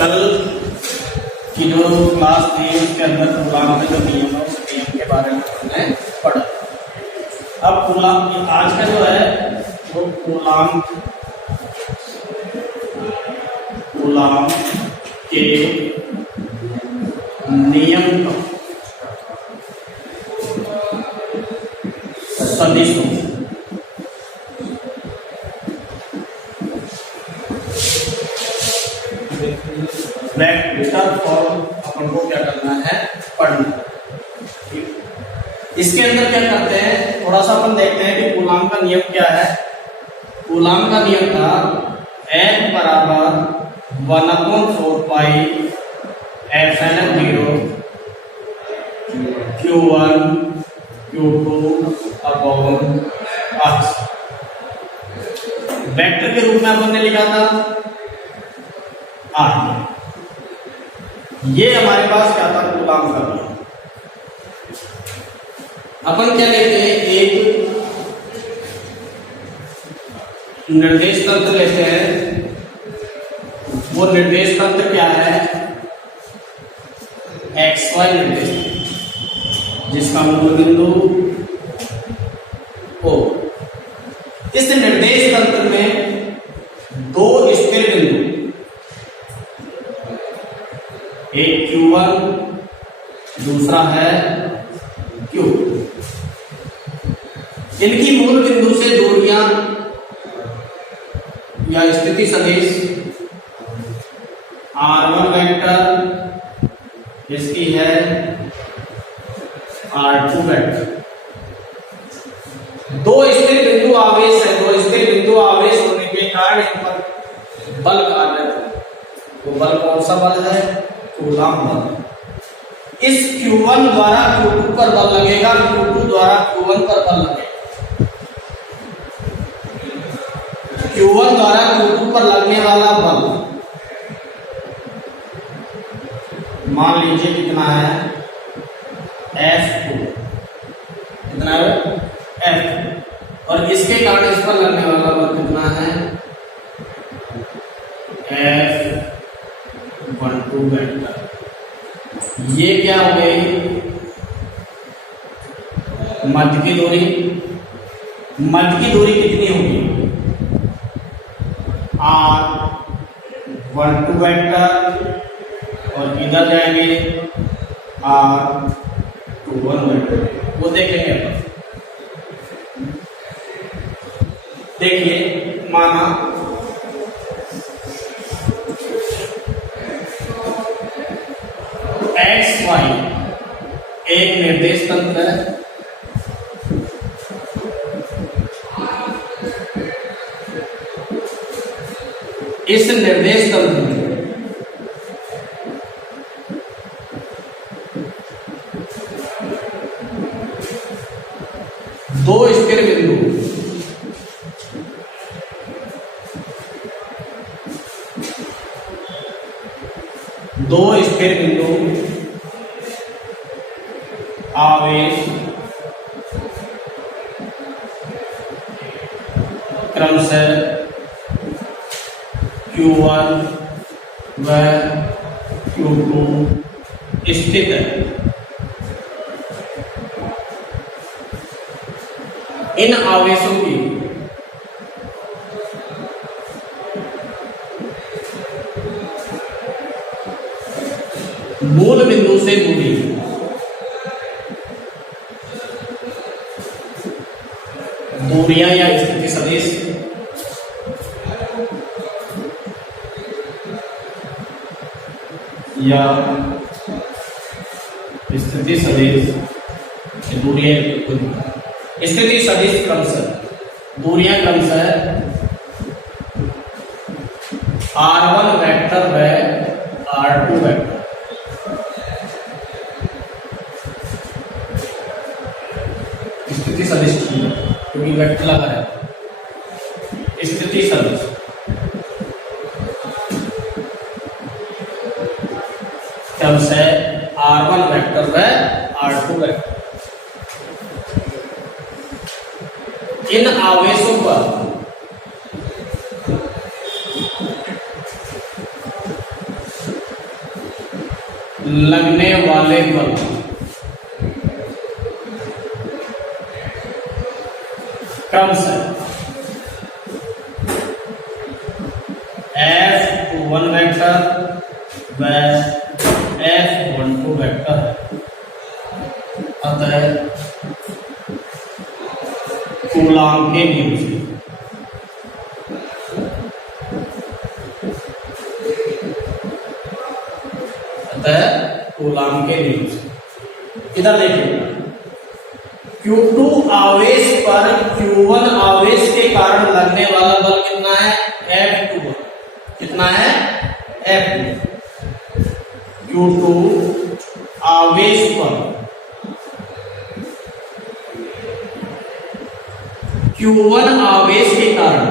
कल की जो क्लास थी उसके अंदर कूलाम के जो नियम है उस नियम के बारे में हमने पढ़ा। अब कूलाम आज का जो है वो कूलाम के नियम का सदिशों वेक्टर फॉर्म अपन को क्या करना है, पढ़ना। इसके अंदर क्या करते हैं, थोड़ा सा अपन देखते हैं कि कूलाम का नियम क्या है। कूलाम का नियम था F बराबर 1/4 पाई F0 Q1 Q2 upon R। Vector के रूप में अपन ने लिखा था R। ये हमारे पास क्या था, कूलाम का नियम। अपन क्या लेते हैं, एक निर्देश तंत्र लेते हैं। वो निर्देश तंत्र क्या है, XY निर्देश, जिसका मूल बिंदु O। इस निर्देश तंत्र में दो स्थिर बिंदु, एक Q1 दूसरा है Q। इनकी मूल बिंदु से दूरियां या स्थिति सदिश R1 वेक्टर, इसकी है R2 वेक्टर। दो स्थिर बिंदु आवेश है, दो स्थिर बिंदु आवेश होने के कारण इन पर बल कार्यरत है। तो बल कौन सा बल है, कूलाम बल। इस Q1 द्वारा Q2 पर बल लगेगा, Q2 द्वारा Q1 पर बल लगेगा। Q1 द्वारा Q2 पर लगने वाला बल मान लीजिए कितना है, F2। कितना है, F। और इसके कारण इस पर लगने वाला बल कितना है, F12 वेक्टर। ये क्या हो गई, मध्य की दूरी। मध्य की दूरी कितनी होगी, R12 वेक्टर, और इधर जाएंगे R21 वेक्टर। वो देखेंगे अपन। देखिए, माना XY एक निर्देश तंत्र है। इस निर्देश तंत्र में दो स्थिर बिंदु, दो स्थिर बिंदु आवेश क्रमशः Q1 व Q2 स्थित है। इन आवेशों की मूल बिंदु से दूरी दूरियां या स्थिति सदिश या स्थिति सदिश दूरियां, स्थिति सदिश क्रमशः दूरियां क्रमशः R1 वेक्टर व R2 वेक्टर। स्थिति सदिश क्योंकि वेक्टर लगा है, स्थिति सदिश क्रमशः R1 वेक्टर व R2 वेक्टर। इन आवेशों पर लगने वाले बल क्रमशः F21 वेक्टर व F12 वेक्टर है। अतः कूलाम के नियम से इधर देखिए, Q2 आवेश पर Q1 आवेश के कारण लगने वाला बल कितना है? F2। कितना है? F2। Q2 आवेश पर Q1 आवेश के कारण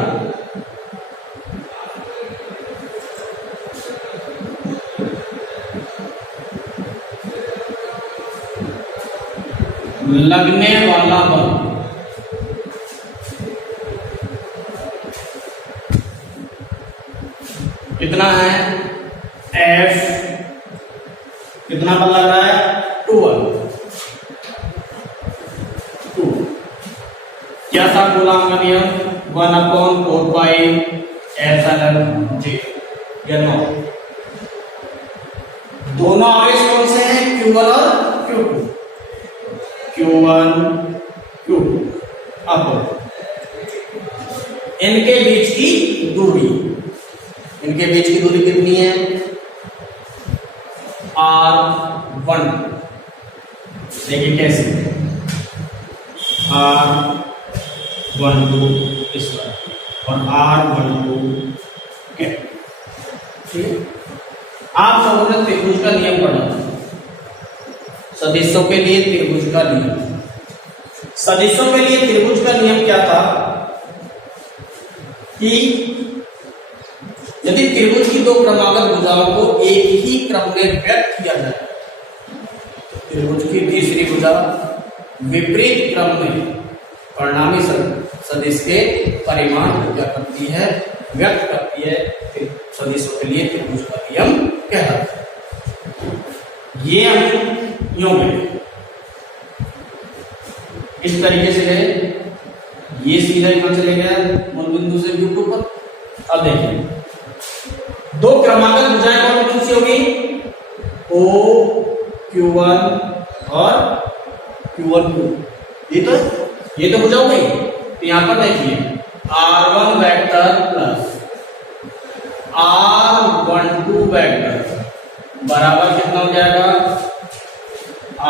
लगने वाला बल कितना है? F। कितना बल लग रहा है? 2। क्या था कूलाम का नियम? 1/4πε0। या नो, दोनों आवेश कौन से हैं? Q1 और Q2। Q1 Q2 अब इनके बीच की दूरी कितनी है? R1। देखिए कैसे, R12 स्क्वायर और R12 क्या? ठीक है, आप सबों ने त्रिभुज का नियम पढ़ा, सदिशों के लिए त्रिभुज का नियम। सदिशों के लिए त्रिभुज का नियम क्या था कि यदि त्रिभुज की दो क्रमागत भुजाओं को एक ही क्रम में व्यक्त किया जाए, त्रिभुज की तीसरी भुजा विपरीत क्रम में परिणामी सदिश के परिमाण को क्या करती है? व्यक्त करती है। सदिशों के लिए त्रिभुज का नियम कहलाता है। ये हम यूं में इस तरीके से है, ये सीधा यहां चले गया मूल बिंदु से Q2 पर। अब देखिए, दो क्रमागत भुजाएं कौन कौन सी होगी? O Q1 और Q1 Q। ये तो भुजा हो गई। तो यहां पर देखिए, R1 vector plus R12 vector बराबर कितना हो जाएगा?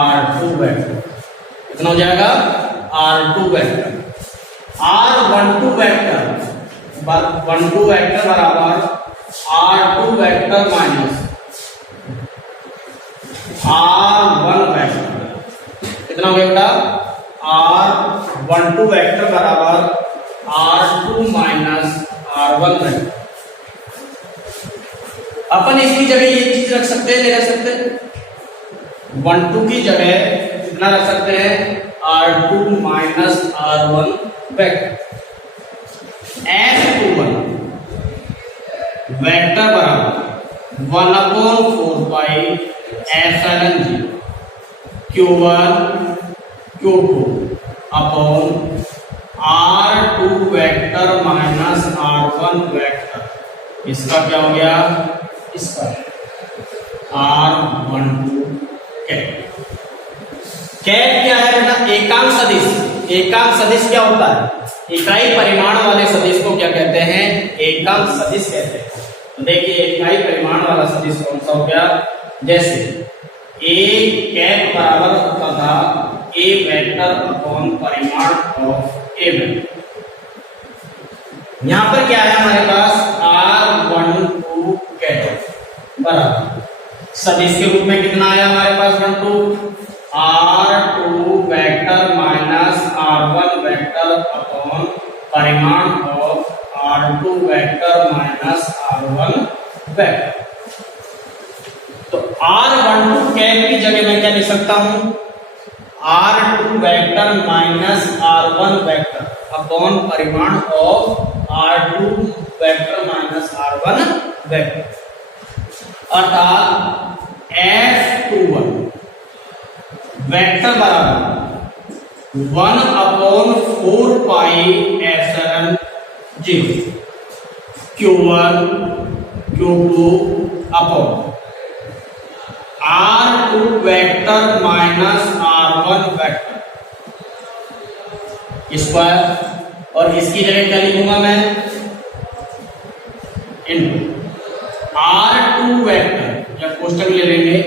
R2 vector. कितना हो जाएगा? R2 vector. R12 vector 12 vector बराबर R2 vector minus R1 vector. कितना हो गया? R12 वेक्टर बराबर R2 माइनस R1 वेक्टर। अपन इसकी जगह ये चीज रख सकते हैं, नहीं रख सकते? 12 की जगह कितना रख सकते हैं? R2 minus R1 vector. F21 vector बराबर 1/4πε0 Q1 Q2 अपॉन R2 vector minus R1 vector. इसका क्या हो गया? इसका R12 कैप। कैप क्या है बेटा? एकांक सदिश। एकांक सदिश क्या होता है? इकाई परिमाण वाले सदिश को क्या कहते हैं? एकांक सदिश कहते हैं। तो देखिए, इकाई परिमाण वाला सदिश कौन सा हो गया? जैसे ए कैप बराबर होता था ए वेक्टर अपॉन परिमाण ऑफ ए वेक्टर। यहां पर क्या है हमारे पास? R12 कैप बराबर सदिश के रूप में कितना आया हमारे पास? 12 R2 vector minus R1 vector upon परिमाण of R2 vector minus R1 vector. तो R12 कैप की जगह मैं क्या लिख सकता हूं? R2 vector minus R1 vector upon परिमाण of R2 vector minus R1 vector. अर्थात F वेक्टर बराबर 1/4 पाई एप्सिलॉन 0 Q1 Q2 अपॉन R2 vector minus R1 vector square, और इसकी जगह क्या लिखूंगा मैं, इनटू R2 वेक्टर, या कोष्टक ले लेंगे,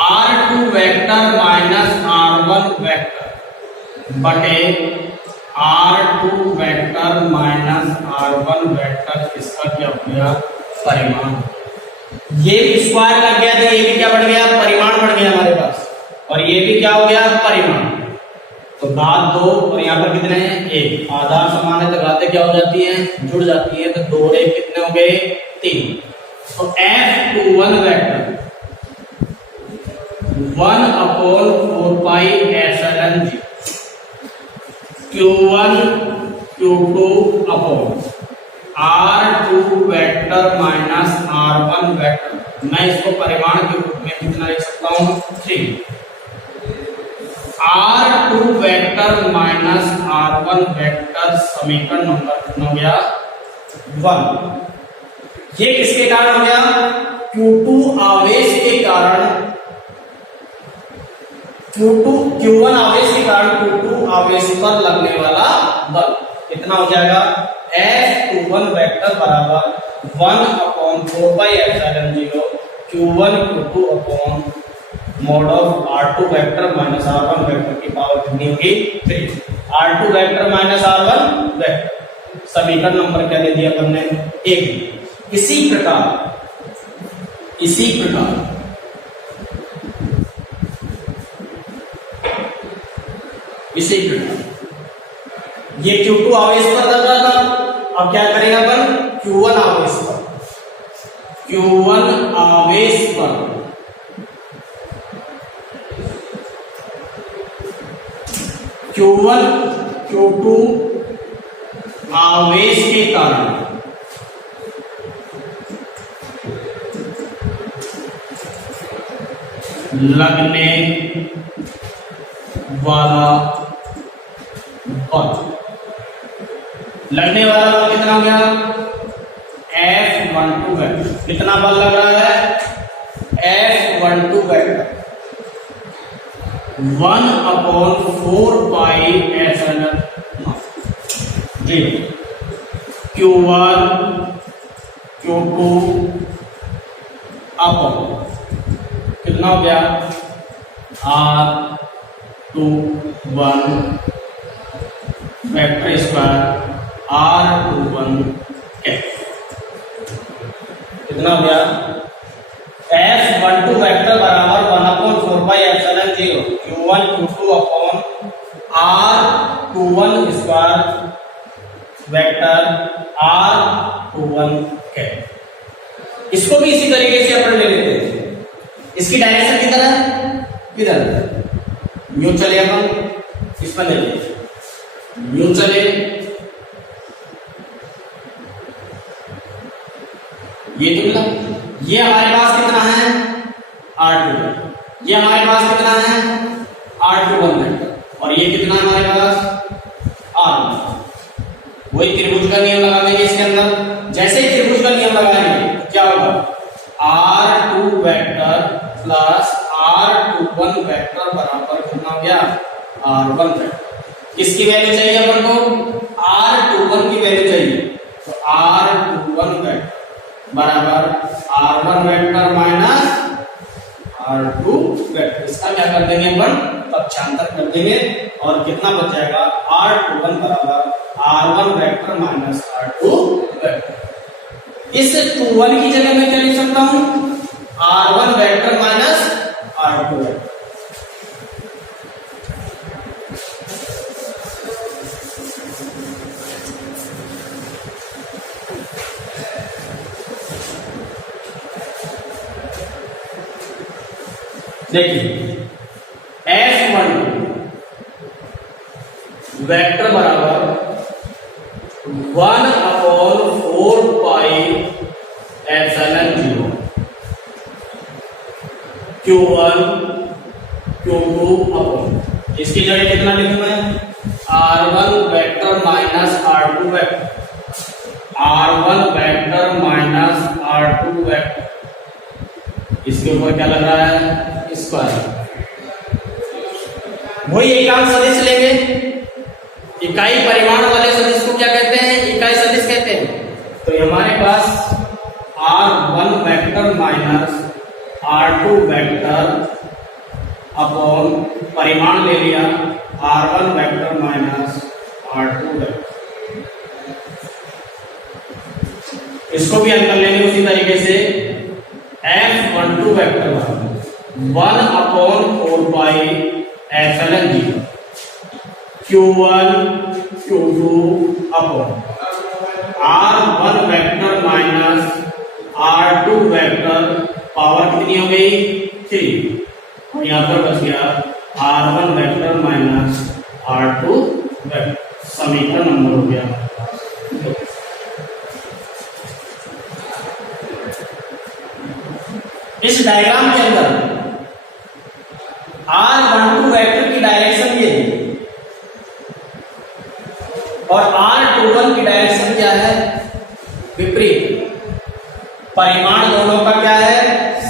R2 vector minus R1 vector बटे R2 vector minus R1 vector, इसका क्या हो गया, परिमाण। ये स्क्वायर लग गया तो ये भी क्या बढ़ गया, परिमाण बढ़ गया हमारे पास, और ये भी क्या हो गया, परिमाण। तो घात 2 और यहाँ पर कितने हैं, 1, आधार समान है तो घातें क्या हो जाती हैं, जुड़ जाती हैं, तो 2 और 1 कितने हो गए, 3। तो F21 vector 1/4 pi epsilon 0 Q1 Q2 अपॉन R2 vector minus R1 vector, मैं इसको परिमाण के रूप में कितना लिख सकता हूं, 3। R2 vector minus R1 vector समीकरण नंबर कितना हो गया, 1। ये किसके कारण हो गया, Q2 आवेश के कारण, Q1 आवेश के कारण Q2 आवेश पर लगने वाला बल कितना हो जाएगा, F21 वेक्टर बराबर 1/4 pi epsilon 0 Q1 Q2 upon mod of R2 vector minus R1 vector की पावर कितनी होगी, 3। R2 vector minus R1 vector, समीकरण नंबर क्या दे दिया हमने, 1। इसी प्रकार ये Q2 आवेश पर लग रहा था, अब क्या करेंगे अपन, Q1 आवेश पर, Q1 आवेश पर Q1 Q2 आवेश के कारण लगने वाला बल, लगने वाला बल कितना हो गया, F12 वेक्टर, कितना बल लग रहा है, F12 vector 1/4 pi epsilon 0 Q1 Q2 upon कितना हो गया, R21 वेक्टर स्क्वायर R21 कितना हो गया, F12 वेक्टर बराबर 1/4 pi epsilon 0 Q1 Q2 upon R21 square vector R21 इसको भी इसी तरीके से अपन ले लेते हैं, इसकी डायरेक्शन किधर है, किधर, यूं चले अपन, इस पर ले लेते, यूं चले, ये कितना, ये हमारे पास कितना है, R2, ये हमारे पास कितना है, R21 वेक्टर, और ये कितना है हमारे पास, R1। वही त्रिभुज का नियम लगा देंगे इसके अंदर, जैसे ही त्रिभुज का नियम लगाएंगे तो क्या होगा, R2 vector plus R21 vector बराबर कितना हो गया, R1 वेक्टर। किसकी वैल्यू चाहिए अपन को, R21 की वैल्यू चाहिए, तो R21 वेक्टर बराबर R1 vector minus R2 vector, इसका क्या कर देंगे अपन, पक्षांतर कर देंगे, और कितना बच जाएगा, R21 बराबर R1 vector minus R2 vector. इस 21 की जगह मैं क्या लिख सकता हूं, R1 vector minus R2 vector. देखिए F12 वेक्टर बराबर 1/4 pi epsilon 0 Q1 Q2 upon, इसकी जगह कितना लिखूं मैं, R1 vector minus R2 vector, R1 vector minus R2 vector, इसके ऊपर क्या लग रहा है, स्क्वायर। वही एकांक सदिश लेंगे, इकाई परिमाण वाले सदिश को क्या कहते हैं, इकाई सदिश कहते हैं। तो हमारे पास R1 vector minus R2 vector upon परिमाण ले लिया R1 vector minus R2 vector, इसको भी हल कर लेंगे उसी तरीके से। F12 vector 1 upon 4 pi epsilon zero, Q1 Q2 upon R1 vector minus R2 vector, power कितनी हो गई, 3, और यहां पर बच गया R1 vector minus R2 vector, समीकरण नंबर हो गया। इस डायग्राम के अंदर R12 वेक्टर की डायरेक्शन ये है और R21 की डायरेक्शन क्या है, विपरीत। परिमाण दोनों का क्या है,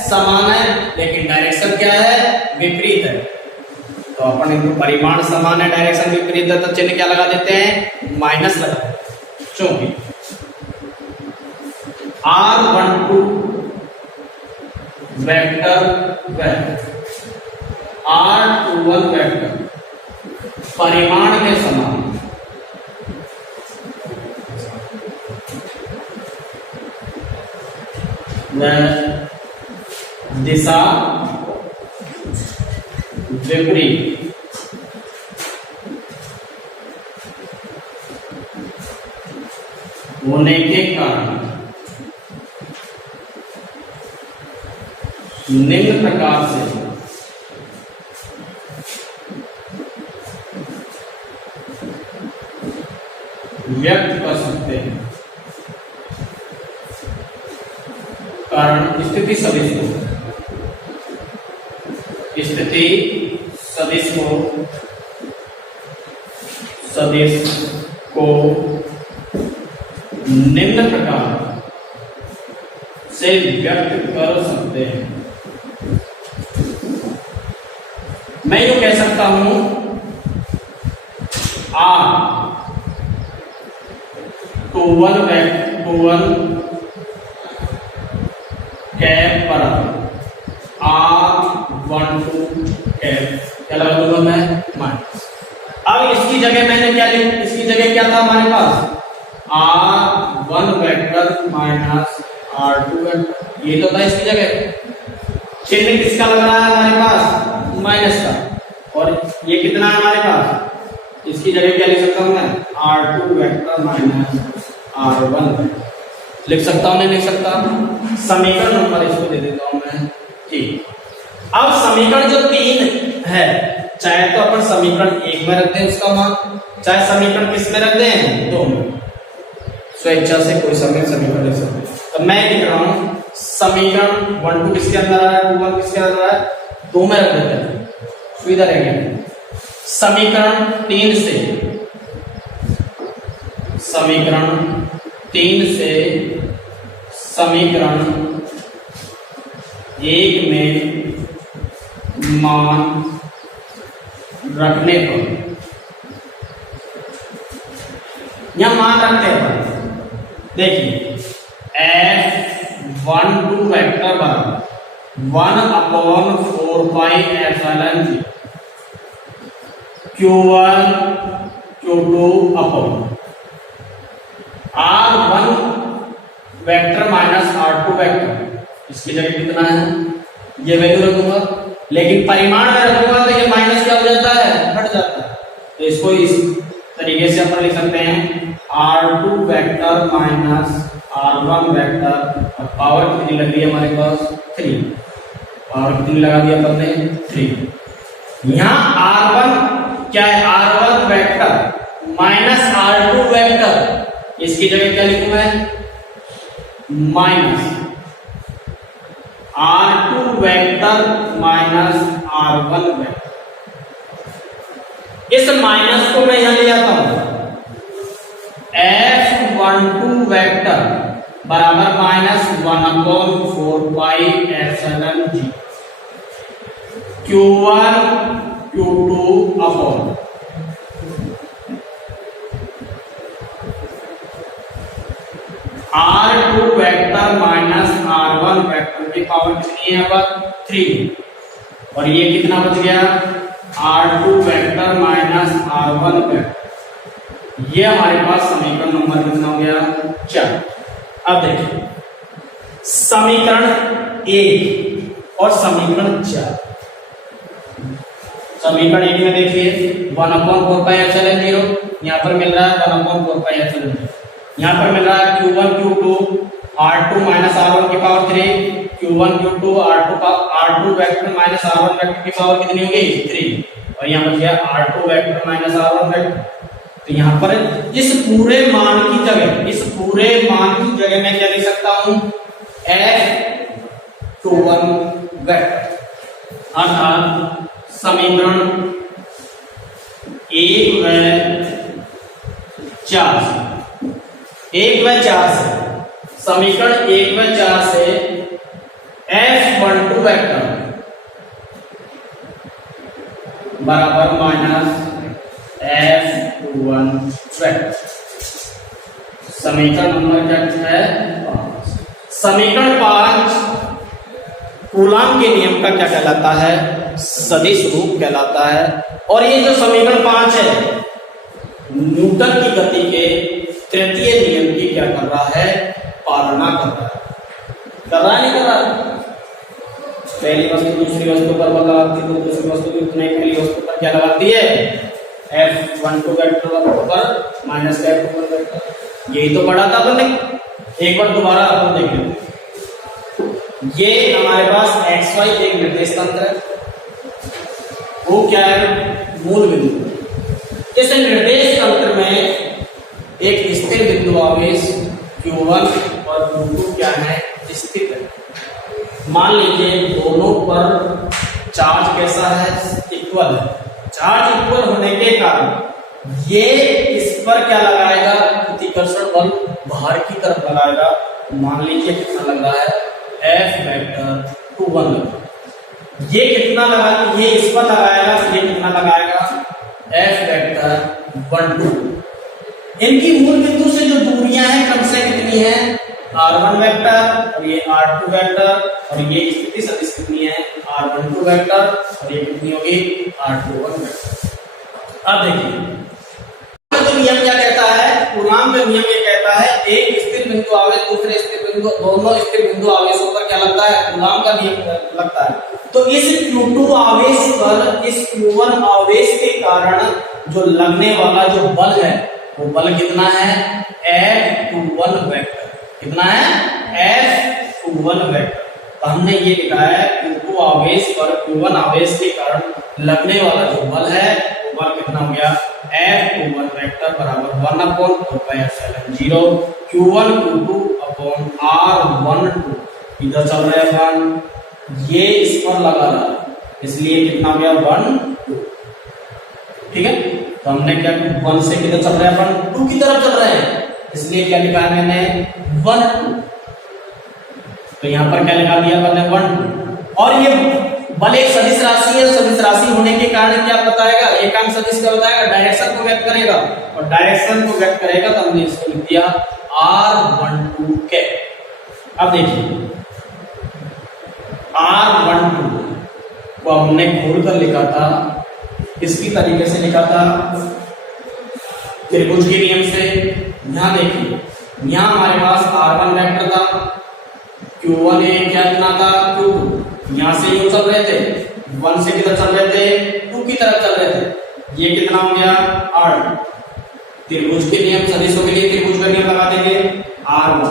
समान है, लेकिन डायरेक्शन क्या है, विपरीत है। तो अपन इनको परिमाण समान है, डायरेक्शन विपरीत है, तो चिन्ह क्या लगा देते हैं, माइनस लगा देते हैं। क्योंकि R12 वेक्टर R21 वेक्टर परिमाण के समान, दिशा विपरीत होने के कारण निम्न प्रकार से व्यक्त कर सकते हैं। कारण स्थिति सदिश को, स्थिति सदिश को निम्न प्रकार से व्यक्त कर सकते हैं। मैं यूं कह सकता हूं R21 कैप पर R12 कैप, क्या लगा दूंगा मैं, माइनस। अब इसकी जगह मैंने क्या लिया, इसकी जगह क्या था हमारे पास, R1 vector minus R2 vector, ये तो था इसकी जगह। चिन्ह किसका लग रहा है हमारे पास, माइनस का, और ये कितना है हमारे पास, इसकी जगह क्या लिख सकता हूं मैं, R2 vector minus R1 vector, लिख सकता हूं, नहीं लिख सकता, समीकरण नंबर इसको दे देता हूं मैं, ठीक। अब समीकरण जो 3 है, चाहे तो अपन समीकरण 1 में रख दें उसका मान, चाहे समीकरण किस में रख दें, 2 में, स्वेच्छा से कोई समीकरण लिख सकते हैं। तो मैं लिख रहा हूं समीकरण 1 2 किसके अंदर आ रहा है, 2 1 किसके अंदर आ रहा है, 2 में रख देते हैं, सुविधा रहेगी। समीकरण 3 से समीकरण 1 में मान रखने पर, यहां मान रखते हैं, देखिए F12 वेक्टर बराबर 1 upon 4 pi epsilon zero, Q1 Q2 upon R1 vector minus R2 vector, इसकी जगह कितना है, ये वैल्यू रखूंगा, लेकिन परिमाण में रखूंगा तो ये माइनस क्या हो जाता है, हट जाता है। तो इसको इस तरीके से अपन लिख सकते हैं R2 vector minus R1 vector, और पावर कितनी लग रही है हमारे पास, 3, पावर कितनी लगा दिया अपन ने, 3। यहां R1 क्या है, R1 vector minus R2 vector, इसकी जगह क्या लिखूं मैं, minus R2 vector minus R1 vector, इस माइनस को मैं यहां ले आता हूं, F12 वेक्टर बराबर -1/4 पाई एप्सिलॉन जी Q1 Q2 अपॉन R2 vector minus R1 vector की पावर कितनी है अब 3, और ये कितना बच गया R2 vector minus R1 vector, ये हमारे पास समीकरण नंबर कितना हो गया 4। अब देखिए समीकरण 1 और समीकरण 4, समीकरण 1 में देखिए 1/4 पाई एप्सिलॉन 0 यहां पर मिल रहा है 1/4 पाई एप्सिलॉन 0, यहां पर मिल रहा है Q1 Q2 R2 minus R1 की power 3, Q1 Q2 R2 vector minus R1 vector की पावर कितनी होगी 3, और यहाँ पर क्या R2 vector minus R1 vector. तो यहाँ पर इस पूरे मान की जगह मैं क्या लिख सकता हूं F21 वेक्टर, अर्थात समीकरण 1 व 4 से समीकरण 1 व 4 से F12 वेक्टर बराबर माइनस F21 वेक्टर। समीकरण नंबर क्या है 5। समीकरण 5 कूलॉम के नियम का क्या कहलाता है सदिश रूप कहलाता है, और ये जो समीकरण 5 है न्यूटन की गति के तृतीय नियम की क्या कर रहा है पालना कर रहा है नहीं कर रहा। पहली वस्तु दूसरी वस्तु पर बल लगाती है तो दूसरी वस्तु भी उतनी पहली वस्तु पर क्या लगाती है F12 वेक्टर पर माइनस F21 वेक्टर। यही तो पढ़ा था अपन ने, एक बार दोबारा अपन देख लेते। ये हमारे पास XY एक निर्देश तंत्र है, वो क्या है मूल बिंदु। इस निर्देश तंत्र में एक स्थिर बिंदु आवेश Q1 और Q2 क्या है स्थित है। मान लीजिए दोनों पर चार्ज कैसा है इक्वल है, चार्ज इक्वल होने के कारण ये इस पर क्या लगाएगा प्रतिकर्षण बल बाहर की तरफ लगाएगा। मान लीजिए कितना लग रहा है F वेक्टर 21, ये कितना लगा ये इस पर लगाएगा, ये कितना लगाएगा F वेक्टर 12। इनकी मूल बिंदु से जो दूरियां हैं क्रमशः कितनी है R1 वेक्टर और ये R2 वेक्टर, और ये स्थिति सदिश कितनी है R12 वेक्टर और ये कितनी होगी R21 वेक्टर। अब देखिए तो नियम क्या कहता है, कूलॉम का नियम ये कहता है एक स्थिर बिंदु आवेश दूसरे स्थिर बिंदु दोनों स्थिर बिंदु आवेशों पर क्या लगता है कूलॉम का नियम लगता है। तो इस Q2 आवेश पर इस Q1 आवेश के कारण जो लगने वाला जो बल है वो बल कितना है F21 वेक्टर, कितना है F21 वेक्टर। तो हमने ये लिखा है Q2 आवेश पर Q1 आवेश के कारण लगने वाला जो बल है वो बल कितना हो गया F21 वेक्टर बराबर 1/4 pi epsilon 0 Q1 Q2 upon R12। इधर चल रहा है अपन, ये इस पर लगा रहा इसलिए कितना हो गया 1 2। ठीक है, तो हमने क्या 1 से किधर चल रहा है अपन 2 की तरफ चल रहे हैं, इसलिए क्या लिखा है मैंने 1 2। तो यहां पर क्या लगा दिया मैंने 1 2। और ये बल एक सदिश राशि है, सदिश राशि होने के कारण क्या बताएगा एकांक सदिश क्या बताएगा डायरेक्शन को व्यक्त करेगा, और डायरेक्शन को व्यक्त करेगा तो हमने इसको लिख दिया R12 के। अब देखिए R12 को हमने खोल कर लिखा था, किसकी तरीके से लिखा था त्रिभुज के नियम से। यहां देखिए यहां हमारे पास R1 वेक्टर था, Q1 क्या इतना था Q2, यहां से यूं चल रहे थे 1 से किधर चल रहे थे 2 की तरफ चल रहे थे, ये कितना हो गया R। त्रिभुज के नियम सदिशों के लिए त्रिभुज का नियम लगा देंगे R1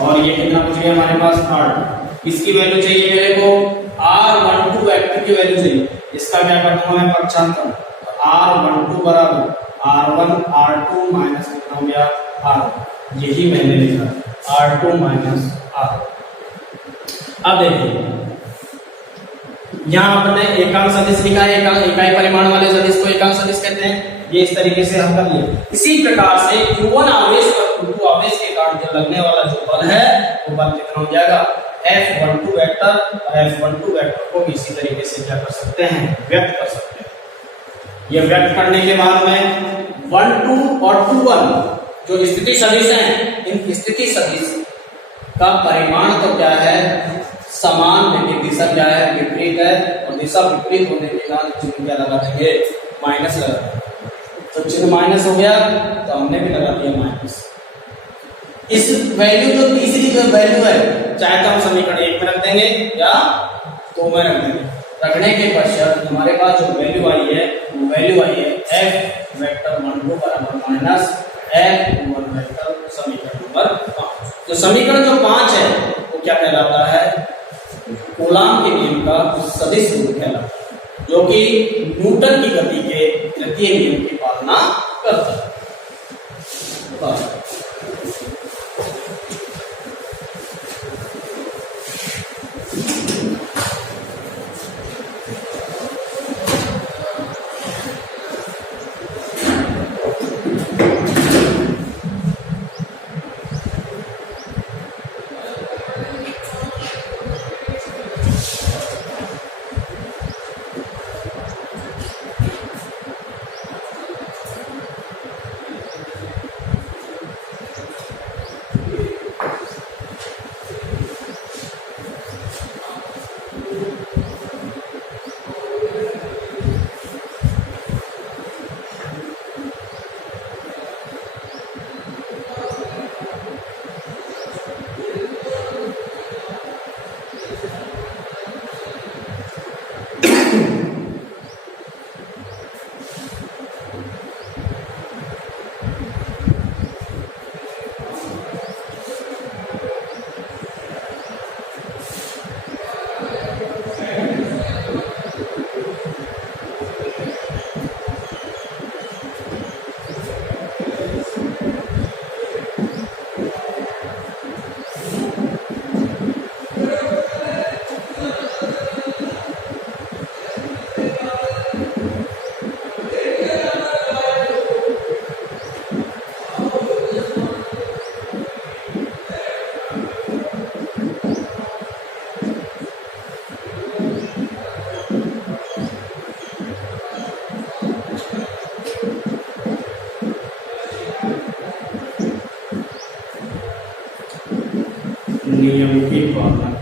और ये कितना बच गया हमारे पास R। इसकी वैल्यू चाहिए मेरे को R12 वेक्टर की वैल्यू चाहिए, इसका क्या करता हूं मैं पक्षांतर, R12 बराबर R1 R2 माइनस कितना हो गया R, यही मैंने लिखा R2 माइनस R। अब देखिए यहाँ आपने एकांक सदिश लिखा है, इकाई परिमाण वाले सदिश को एकांक सदिश कहते हैं। ये इस तरीके से हम कर लिए। इसी प्रकार से Q1 आवेश पर Q2 आवेश के कारण जो लगने वाला जो बल है वो बल कितना हो जाएगा, F12 वेक्टर। और F12 वेक्टर को भी इसी तरीके से क्या कर सकते हैं, व्यक्त कर सकते हैं। ये व्यक्त करने के बाद में 1 2 और 2 1 जो स्थिति सदिश हैं, इन स्थिति सदिश का परिमाण तो क्या है, समान, लेकिन दिशा क्या है, विपरीत है। और दिशा विपरीत होने के कारण चिन्ह क्या लगा देंगे, माइनस लगा देंगे। तो चिन्ह माइनस हो गया तो हमने भी लगा दिया माइनस। इस वैल्यू जो तीसरी जो वैल्यू है, चाहे तो हम समीकरण 1 में रख देंगे या 2 में रख देंगे। रखने के पश्चात हमारे पास जो वैल्यू आई है वो वैल्यू आई है F वेक्टर 12 बराबर माइनस F21 वेक्टर, समीकरण नंबर 5। तो समीकरण जो 5 है वो क्या कहलाता है, कूलाम के नियम का सदिश रूप कहलाता है, जो कि न्यूटन की गति के तृतीय नियम की पालना करता है। नियम की पालना।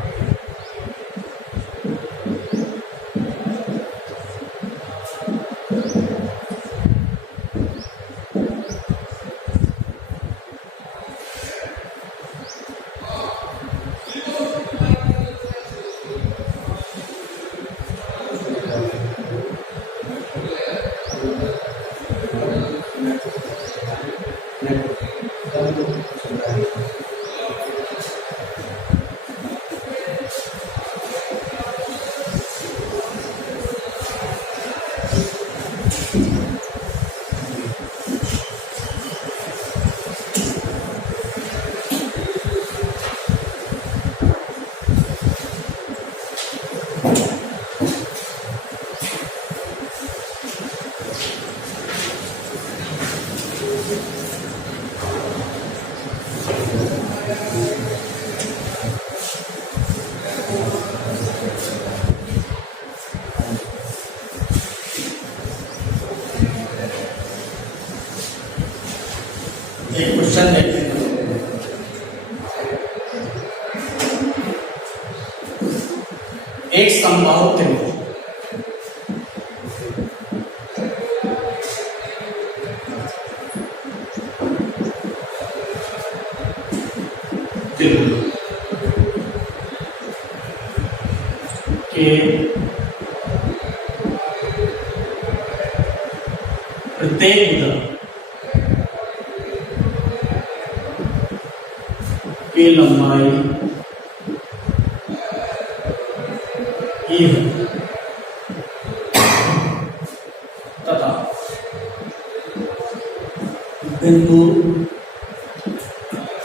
एक क्वेश्चन देखते हैं। एक समबाहु त्रिभुज के प्रत्येक भुजा की लंबाई है तथा बिंदु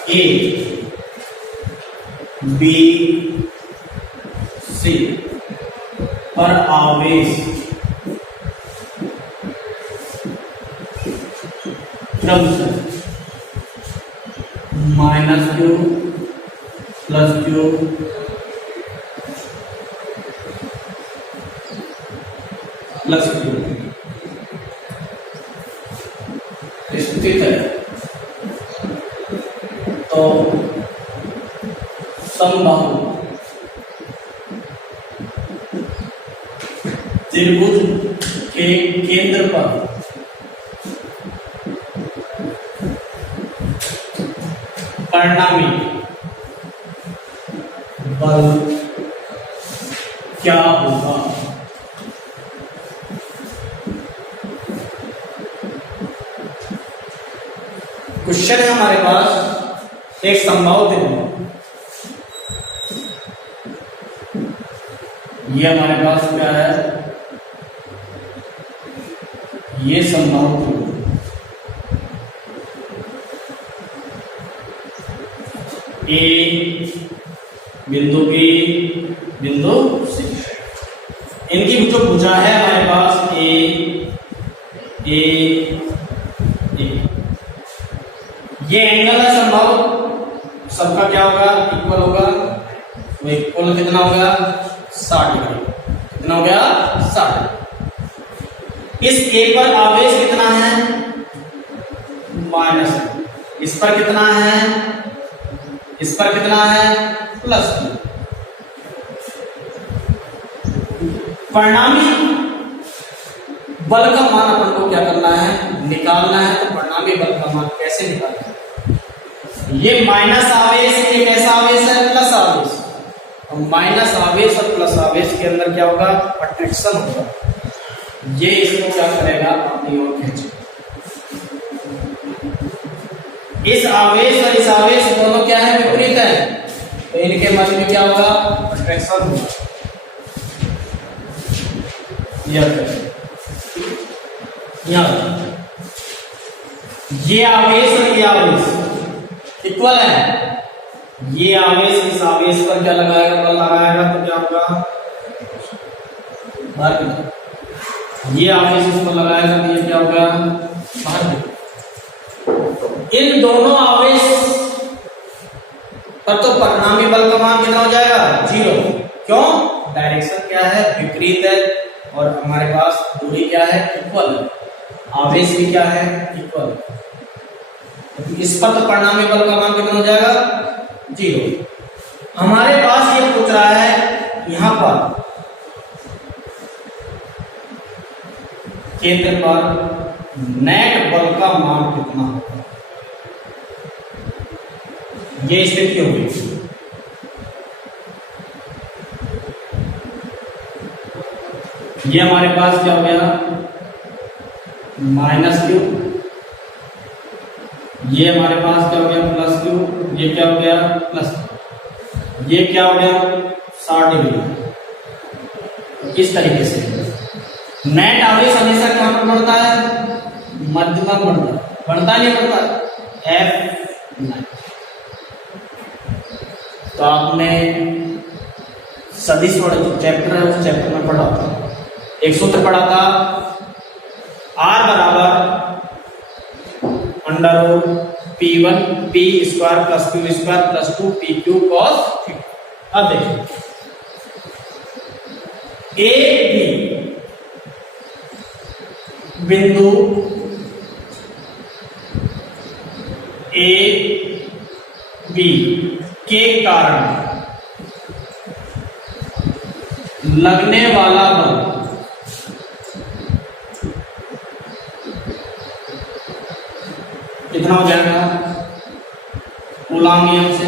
ए बी सी पर पर आवेश क्रमशः -q +q +q स्थित है, तो समबाहु त्रिभुज के केंद्र पर परिणामी बल क्या होगा? क्वेश्चन है हमारे पास एक संभाव त्रिभुज, ये हमारे पास क्या है, ये संभाव त्रिभुज, ए बिंदु बी बिंदु सी, इनकी जो भुजा है हमारे पास ए ये एंगल है संभव, सबका क्या होगा, इक्वल होगा, वो इक्वल कितना होगा 60 डिग्री, कितना हो गया 60। इस ए पर आवेश कितना है माइनस, इस पर कितना है, इस पर कितना है +2। परिणामी बल का मान अपन को क्या करना है, निकालना है। तो परिणामी बल का मान कैसे निकालना है, ये माइनस आवेश, ये कैसा आवेश है प्लस आवेश, और माइनस आवेश और प्लस आवेश के अंदर क्या होगा, अट्रैक्शन होगा, ये इसको क्या करेगा अपनी ओर खींचे। इस आवेश और इस आवेश दोनों क्या है, विपरीत है, तो इनके मध्य में क्या होगा, अट्रैक्शन होगा। ये आवेश और ये आवेश इक्वल है, ये आवेश इस आवेश पर क्या लगाएगा, बल लगाएगा, तो क्या होगा, ये आवेश इस पर लगाएगा तो ये क्या होगा, बाहर। इन दोनों आवेश पर तो परिणामी बल का मान कितना हो जाएगा, 0। क्यों, डायरेक्शन क्या है, विपरीत है, और हमारे पास दूरी क्या है, इक्वल है, आवेश भी क्या है, इक्वल। इस पर तो परिणामी बल का मान कितना हो जाएगा, 0। हमारे पास ये पूछ रहा है यहां पर केंद्र पर नेट बल का मान कितना होगा, ये स्थिति होगी। ये हमारे पास क्या हो गया, -q, ये हमारे पास क्या हो गया, +q, ये क्या हो गया प्लस, ये क्या हो गया 60 डिग्री। इस तरीके से नेट आवेश हमेशा कहां पर बढ़ता है, मध्य में बढ़ता नहीं बढ़ता, F9। तो आपने सदिश वाला जो चैप्टर है उस चैप्टर में पढ़ा था, एक सूत्र पढ़ा था, R बराबर √P1 P² + Q² + 2 PQ cos θ। अब देखिए A B बिंदु A B के कारण लगने वाला बल कितना हो जाएगा, कूलॉम नियम से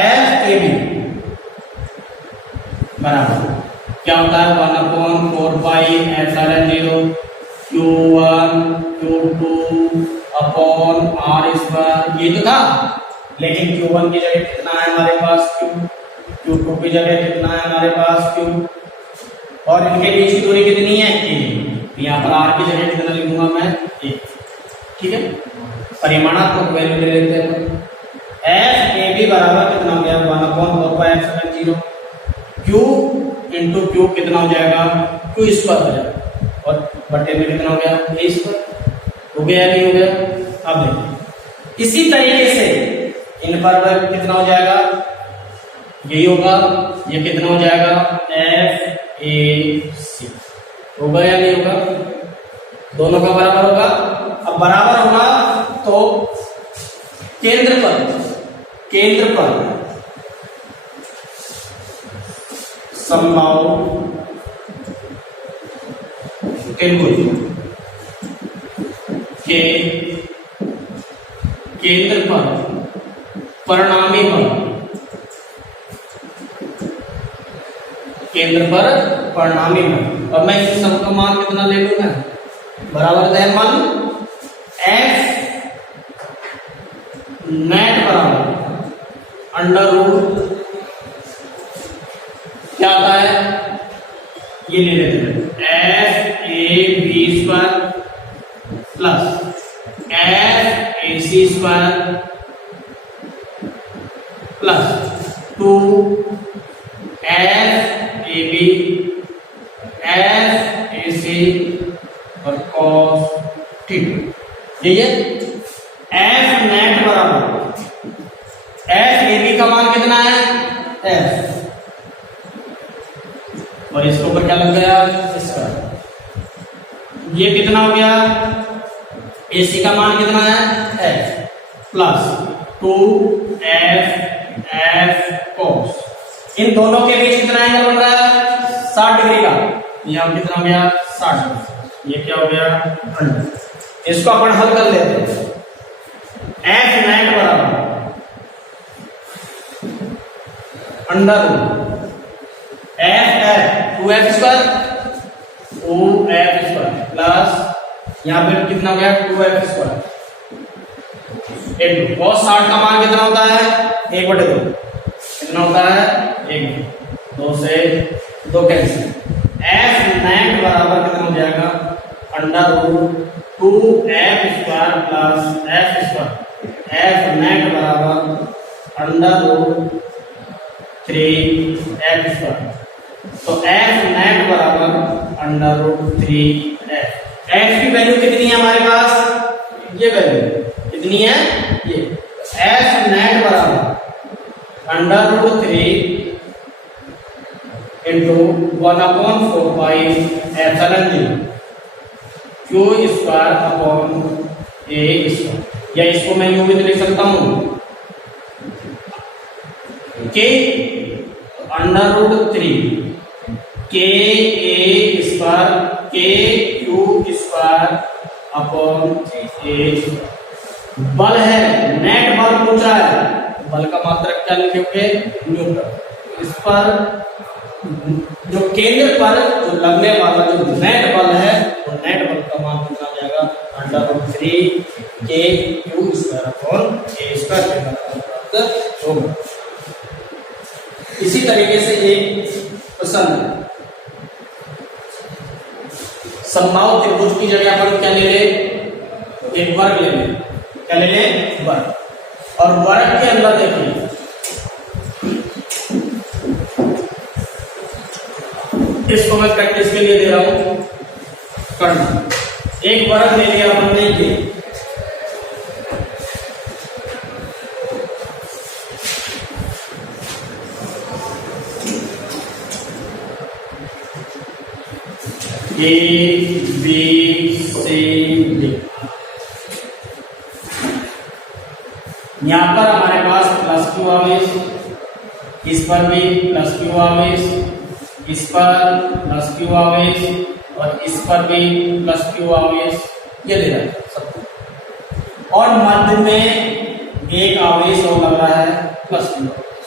FAB बराबर क्या होता है, 1/4πε0 Q1 Q2 अपॉन R²। ये तो था, लेकिन Q1 की जगह कितना है हमारे पास Q, Q2 की जगह कितना है हमारे पास Q, और इनके बीच की दूरी कितनी है, a। यहाँ पर R की जगह कितना लिखूंगा मैं, 1। ठीक है, परिमाणात्मक वैल्यू ले लेते हैं, एफ ए बी बराबर कितना हो गया 1/4πε0 क्यू इंटू क्यू कितना हो जाएगा क्यू स्क्वायर हो जाएगा और बटे में कितना हो गया ए स्क्वायर हो गया नहीं हो गया। अब देखिए इसी तरीके से इन पर कितना हो जाएगा यही होगा ये कितना हो जाएगा एफ ए सी होगा या नहीं होगा दोनों का बराबर होगा। अब बराबर होगा तो केंद्र पर समबाहु त्रिभुज के केंद्र पर परिणामी बल केंद्र पर परिणामी बल। अब मैं इन सबका मान कितना ले लूंगा बराबर है मान एफ नेट बराबर अंडर रूट क्या आता है ये ले लेते हैं F A B square plus F A C square plus 2 F A B F A C और कॉस थीटा। ठीक है एफ नेट बराबर एफ ए बी का मान कितना है एफ और इसके ऊपर क्या लग गया इसका ये कितना हो गया एसी का मान कितना है F plus 2 F F cos इन दोनों के बीच कितना एंगल बन रहा है 60 डिग्री का यहां कितना हो गया 60 डिग्री ये क्या हो गया अंडर इसको अपन हल कर लेते हैं एफ नेट बराबर under F F 2f square O F square plus यहाँ पे कितना हो गया 2f स्क्वायर एक और 60 का मान कितना होता है 1/2 कितना होता है 1 2 से 2 कैंसिल एफ नेट बराबर कितना हो जाएगा under root 2f square plus f square F net बराबर अंडर रूट 3f स्क्वायर तो एफ नेट बराबर अंडर रूट 3f एफ की वैल्यू कितनी है हमारे पास ये वैल्यू कितनी है ये एफ नेट बराबर under root 3 into 1/4πε0 Q square upon A square या इसको मैं यूं भी लिख सकता हूं के अंडर रूट 3 के ए स्क्वायर के क्यू स्क्वायर अपॉन ए बल है नेट बल पूछा है बल का मात्रक क्या लिखोगे न्यूटन इस पर जो केंद्र पर जो लगने वाला जो नेट बल है वो नेट बल का मान कितना आ जाएगा अंडर रूट 3 के Q square upon A square प्राप्त होगा। इसी तरीके से एक प्रश्न है समबाहु त्रिभुज की जगह अपन क्या ले ले एक वर्ग ले ले क्या ले ले वर्ग और वर्ग के अंदर देखिए इसको मैं प्रैक्टिस के लिए दे रहा हूं करना एक वर्ग ले लिया अपन ने ये A B C D यहाँ पर हमारे पास प्लस क्यू आवेश इस पर भी प्लस क्यू आवेश इस पर प्लस क्यू आवेश और इस पर भी प्लस क्यू आवेश ये दे रहा है सब और मध्य में एक आवेश और लग रहा है प्लस क्यू आवेश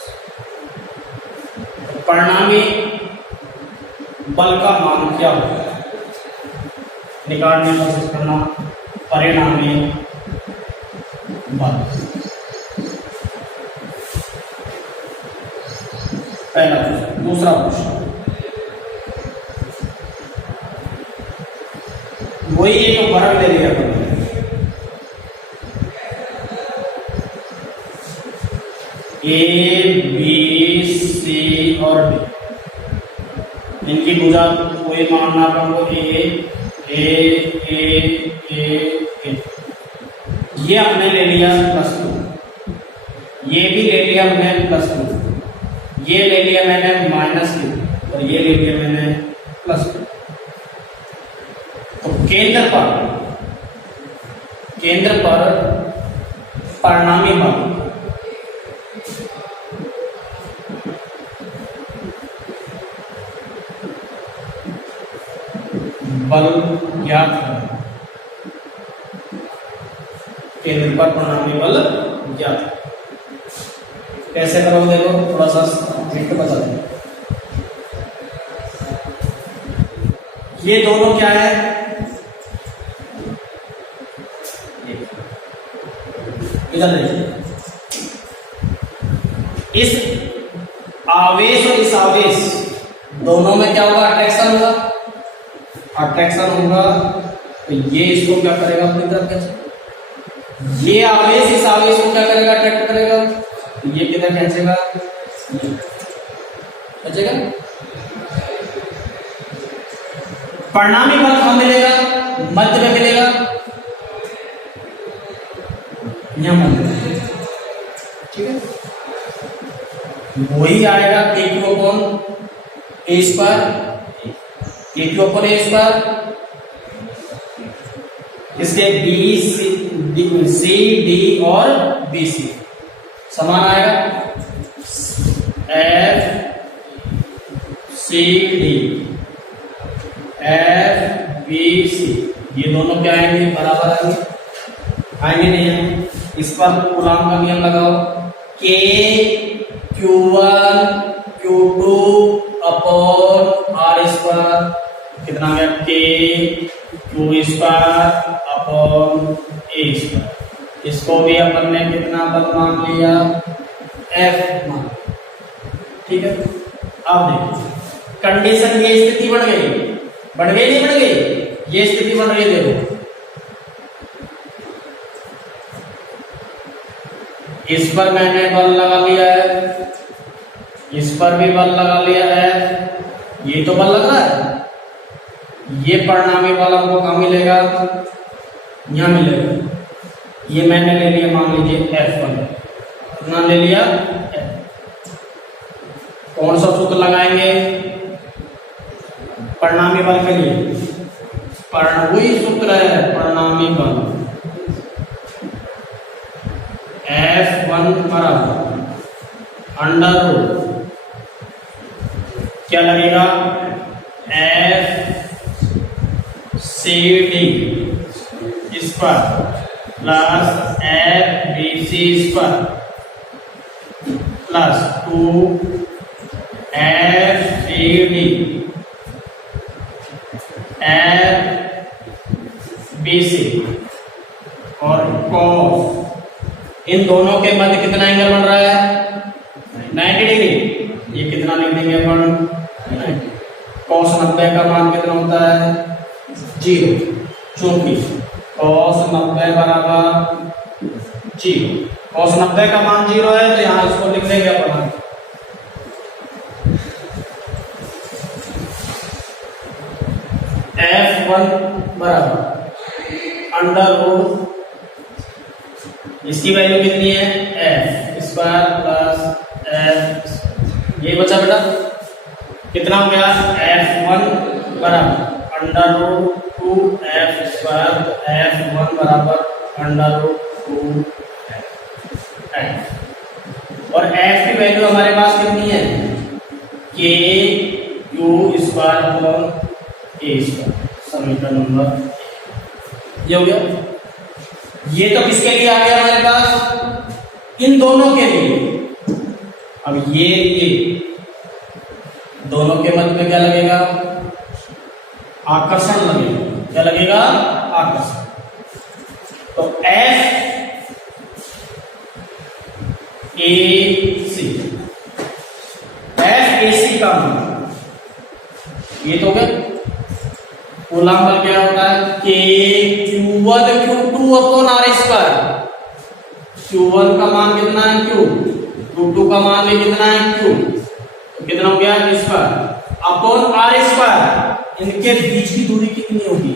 परिणामी बल का मान क्या होगा निकालने की कोशिश करना परिणामी बल पहला प्रश्न दूसरा प्रश्न वही एक वर्ग ले लिया ए बी सी और डी, इनकी भुजा कोई मानना अपन को ए, ये हमने ले लिया +2, ये भी ले लिया हमने +2, ये ले लिया मैंने -2 और ये ले लिया मैंने +2। तो केंद्र पर परिणामी बल ज्ञात है, केंद्र पर परिणामी बल ज्ञात। कैसे करोगे देखो, थोड़ा सा ट्रिक बता दें। ये दोनों क्या है, इधर देखिए, इस आवेश और इस आवेश दोनों में क्या होगा, अट्रैक्शन होगा। अट्रैक्शन होगा तो ये इसको क्या करेगा, अपनी तरफ खींचेगा। ये आवेश इस आवेश को क्या करेगा, अट्रैक्ट करेगा, तो ये किधर खींचेगा, खींचेगा। परिणामी बल कहां मिलेगा, मध्य में मिलेगा, यहां मध्य में, ठीक है। वही आएगा Q/A², Q/A², इसके सी डी और बी सी समान आएगा, FCD FBC, ये दोनों क्या आएंगे, बराबर आएंगे नहीं आएंगे। इस पर कूलॉम का नियम लगाओ, K Q1 Q2 upon R², कितना आ गया, K Q² अपॉन A²। इसको भी अपन ने कितना बल मान लिया, F मान, ठीक है। अब देखिए कंडीशन, ये स्थिति बन गई नहीं बन गई, ये स्थिति बन रही है, देखो इस पर मैंने बल लगा लिया है, इस पर भी बल लगा लिया है, ये तो बल लग रहा है। ये परिणामी बल हमको कहाँ मिलेगा, यहां मिलेगा। ये मैंने ले लिया, मान लीजिए F1, कितना ले लिया, F। कौन सा सूत्र लगाएंगे परिणामी बल के लिए, वही सूत्र है परिणामी बल, F1 बराबर √ क्या लगेगा, FCD² plus FBC² plus 2FCD FBC और cos, इन दोनों के मध्य कितना एंगल बन रहा है, 90 डिग्री। ये कितना लिख देंगे अपन, cos 90 का मान कितना होता है, 0, चूंकि cos 90 बराबर 0, cos 90 का मान 0 है, तो यहाँ इसको लिख देंगे अपन F1 बराबर √ इसकी वैल्यू कितनी है, F² प्लस F, ये बचा बेटा, कितना हो गया, F1 बराबर √2F², F1 बराबर √2F, और F की वैल्यू हमारे पास कितनी है, KQ² समीकरण नंबर, ये हो गया। ये तो किसके लिए आ गया हमारे पास, इन दोनों के लिए। अब ये दोनों के मध्य में क्या लगेगा, आकर्षण लगेगा, क्या लगेगा, आकर्षण। तो FAC का मान ये तो गया, कूलॉम बल क्या होता है, K Q1 Q2 upon R²। Q1 का मान कितना है, Q 2 का मान भी कितना है q, तो कितना हो गया स्क्वायर अपॉन आर स्क्वायर। इनके बीच की दूरी कितनी होगी,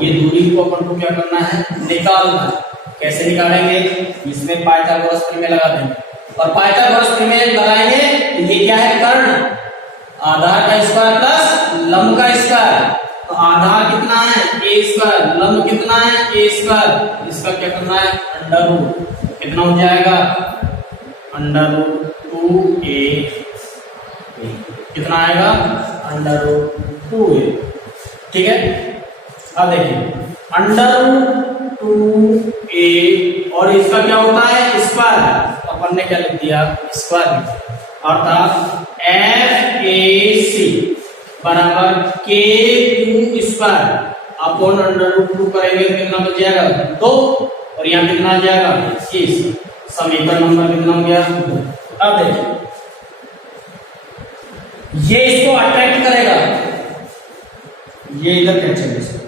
ये दूरी को अपन को क्या करना है, निकालना है। कैसे निकालेंगे, इसमें पाइथागोरस प्रमेय लगा देंगे, और पाइथागोरस प्रमेय लगाएंगे तो ये क्या है कर्ण, आधार का स्क्वायर प्लस लंब का स्क्वायर। तो आधार कितना है a स्क्वायर, लंब कितना है a स्क्वायर, इसका क्या करना है अंडर रूट, कितना हो जाएगा अंडर रूट 2a, कितना आएगा अंडर रूट 2a। ठीक है, अब देखिए अंडर रूट 2a और इसका क्या होता है स्क्वायर, अपन ने क्या लिख दिया स्क्वायर, अर्थात FAC बराबर KQ square upon under root 2 करेंगे तो कितना बच जाएगा 2, और यहाँ कितना आ जाएगा 21। समीकरण नंबर कितना हो गया। अब देखिए ये इसको अट्रैक्ट करेगा, ये इधर खींचेगा इसको,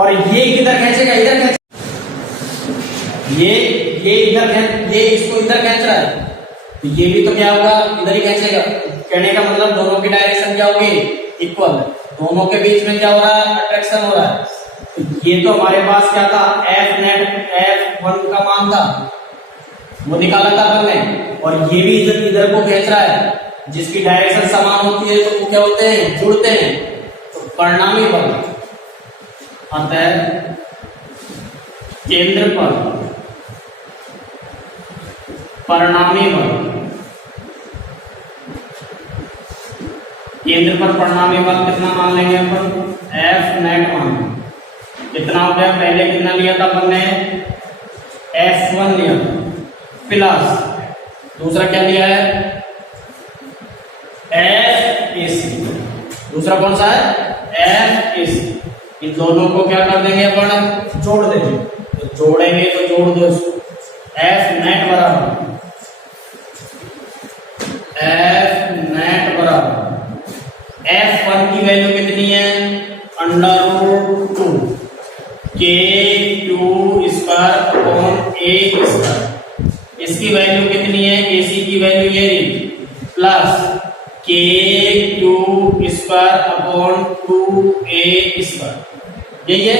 और ये किधर खींचेगा इधर खींचेगा, ये इधर ये इसको इधर खींच रहा है, तो ये भी तो क्या होगा इधर ही खींचेगा। कहने का मतलब दोनों की डायरेक्शन क्या होगी इक्वल, दोनों के बीच में क्या हो रहा है अट्रैक्शन हो रहा है। तो ये तो हमारे पास क्या था F नेट F1 का मान था, वो निकाला था हमने, और ये भी इधर को खींच रहा है, जिसकी डायरेक्शन समान होती है तो वो क्या होते हैं जुड़ते हैं, तो परिणामी बल अतः केंद्र पर परिणामी बल, केंद्र पर परिणामी बल कितना मान लेंगे अपन F नेट मान, कितना हो गया पहले कितना लिया था अपन ने F1 लिया था, प्लस दूसरा क्या लिया है FAC, दूसरा कौन सा है FAC। इन दोनों को क्या कर देंगे अपन जोड़ देंगे, तो जोड़ेंगे तो जोड़ दो इसको, F नेट बराबर F1 की वैल्यू कितनी है under root 2 KQ square upon A square, इसकी वैल्यू कितनी है AC की वैल्यू ये रही, plus KQ square upon 2A square. यही है,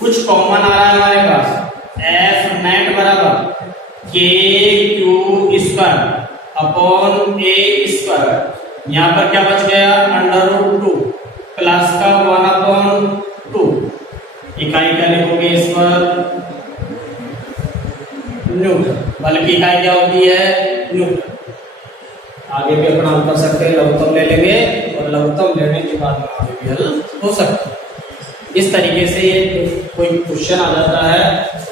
कुछ कॉमन आ रहा है हमारे पास, F नेट बराबर KQ square upon A square, यहाँ पर क्या बच गया अंडर रूट 2 प्लस का 1 अपॉन 2, इकाई क्या लिखोगे इस पर न्यूटन, बल्कि इकाई क्या होती है न्यूटन। आगे भी अपना हम कर सकते हैं, लघुत्तम ले लेंगे और लघुत्तम लेने के बाद में आगे भी हल हो सकता है। इस तरीके से ये कोई क्वेश्चन आ जाता है,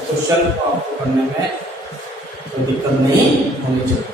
क्वेश्चन आपको करने में कोई दिक्कत नहीं होनी चाहिए।